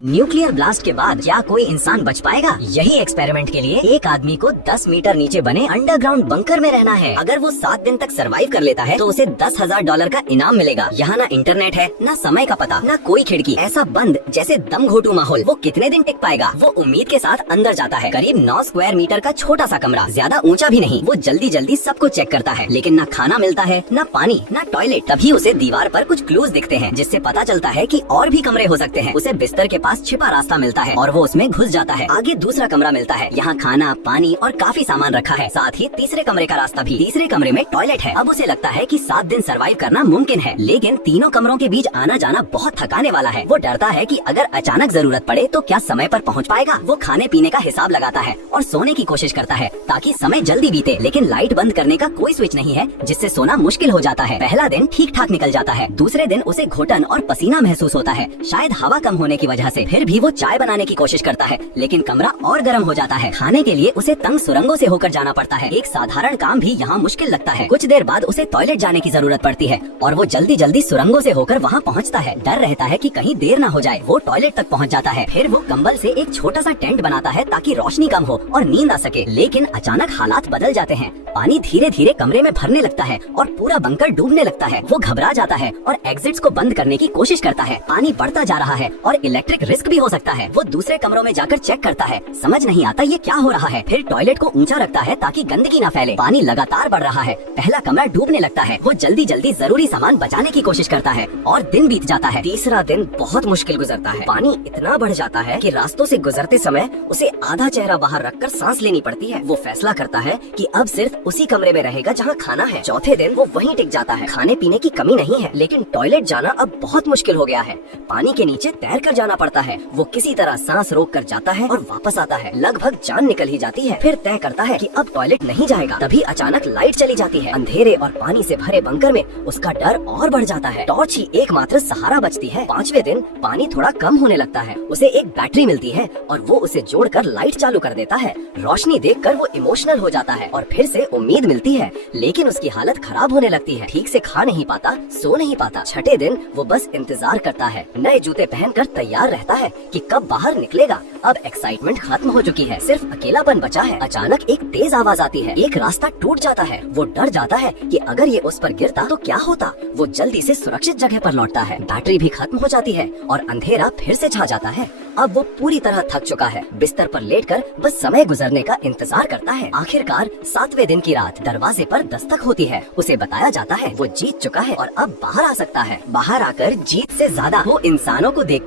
Nuclear blast के बाद क्या कोई इंसान बच पाएगा? यही एक्सपेरिमेंट के लिए एक आदमी को 10 मीटर नीचे बने अंडरग्राउंड बंकर में रहना है। अगर वो 7 दिन तक सरवाइव कर लेता है तो उसे $10,000 का इनाम मिलेगा। यहाँ ना इंटरनेट है, ना समय का पता, ना कोई खिड़की, ऐसा बंद जैसे दम घोटू माहौल। वो कितने दिन टिक पाएगा? वो उम्मीद के साथ अंदर जाता है। करीब 9 स्क्वायर मीटर का छोटा सा कमरा, ज्यादा ऊंचा भी नहीं। वो जल्दी जल्दी सबको चेक करता है, लेकिन ना खाना मिलता है, ना पानी, ना टॉयलेट। तभी उसे दीवार पर कुछ क्लूज दिखते हैं, जिससे पता चलता है कि और भी कमरे हो सकते हैं। उसे बिस्तर के पास छिपा रास्ता मिलता है और वो उसमें घुस जाता है। आगे दूसरा कमरा मिलता है, यहाँ खाना, पानी और काफी सामान रखा है। साथ ही तीसरे कमरे का रास्ता भी। तीसरे कमरे में टॉयलेट है। अब उसे लगता है कि 7 दिन सरवाइव करना मुमकिन है, लेकिन तीनों कमरों के बीच आना जाना बहुत थकाने वाला है। वो डरता है कि अगर अचानक जरूरत पड़े तो क्या समय पर पहुंच पाएगा। वो खाने पीने का हिसाब लगाता है और सोने की कोशिश करता है ताकि समय जल्दी बीते, लेकिन लाइट बंद करने का कोई स्विच नहीं है, जिससे सोना मुश्किल हो जाता है। पहला दिन ठीक ठाक निकल जाता है। दूसरे दिन उसे घुटन और पसीना महसूस होता है, शायद हवा कम होने की वजह से। फिर भी वो चाय बनाने की कोशिश करता है, लेकिन कमरा और गर्म हो जाता है। खाने के लिए उसे तंग सुरंगों से होकर जाना पड़ता है। एक साधारण काम भी यहाँ मुश्किल लगता है। कुछ देर बाद उसे टॉयलेट जाने की जरूरत पड़ती है और वो जल्दी जल्दी सुरंगों से होकर वहाँ पहुँचता है। डर रहता है कि कहीं देर न हो जाए। वो टॉयलेट तक पहुँच जाता है। फिर वो कंबल से एक छोटा सा टेंट बनाता है ताकि रोशनी कम हो और नींद आ सके। लेकिन अचानक हालात बदल जाते हैं। पानी धीरे धीरे कमरे में भरने लगता है और पूरा बंकर डूबने लगता है। वो घबरा जाता है और एग्जिट्स को बंद करने की कोशिश करता है। पानी बढ़ता जा रहा है और इलेक्ट्रिक रिस्क भी हो सकता है। वो दूसरे कमरों में जाकर चेक करता है। समझ नहीं आता ये क्या हो रहा है। फिर टॉयलेट को ऊंचा रखता है ताकि गंदगी न फैले। पानी लगातार बढ़ रहा है। पहला कमरा डूबने लगता है। वो जल्दी जल्दी जरूरी सामान बचाने की कोशिश करता है और दिन बीत जाता है। तीसरा दिन बहुत मुश्किल गुजरता है। पानी इतना बढ़ जाता है कि रास्तों से गुजरते समय उसे आधा चेहरा बाहर रखकर सांस लेनी पड़ती है। वो फैसला करता है कि अब सिर्फ उसी कमरे में रहेगा जहाँ खाना है। चौथे दिन वो वहीं टिक जाता है। खाने पीने की कमी नहीं है, लेकिन टॉयलेट जाना अब बहुत मुश्किल हो गया है। पानी के नीचे तैर कर जाना पड़ता है। वो किसी तरह सांस रोक कर जाता है और वापस आता है। लगभग जान निकल ही जाती है। फिर तय करता है कि अब टॉयलेट नहीं जाएगा। तभी अचानक लाइट चली जाती है। अंधेरे और पानी से भरे बंकर में उसका डर और बढ़ जाता है। टॉर्च ही एकमात्र सहारा बचती है। 5वें दिन पानी थोड़ा कम होने लगता है। उसे एक बैटरी मिलती है और वो उसे जोड़कर लाइट चालू कर देता है। रोशनी देखकर वो इमोशनल हो जाता है और फिर से उम्मीद मिलती है, लेकिन उसकी हालत खराब होने लगती है। ठीक से खा नहीं पाता, सो नहीं पाता। छठे दिन वो बस इंतजार करता है। नए जूते पहनकर तैयार रहता है कि कब बाहर निकलेगा। अब एक्साइटमेंट खत्म हो चुकी है, सिर्फ अकेलापन बचा है। अचानक एक तेज आवाज आती है। एक रास्ता टूट जाता है। वो डर जाता है कि अगर ये उस पर गिरता तो क्या होता। वो जल्दी से सुरक्षित जगह पर लौटता है। बैटरी भी खत्म हो जाती है और अंधेरा फिर से छा जाता है। अब वो पूरी तरह थक चुका है। बिस्तर पर लेटकर बस समय गुजरने का इंतजार करता है। आखिरकार 7वें दिन की रात दरवाजे पर दस्तक होती है। उसे बताया जाता है वो जीत चुका है और अब बाहर आ सकता है। बाहर आकर जीत से ज्यादा वो इंसानों को देख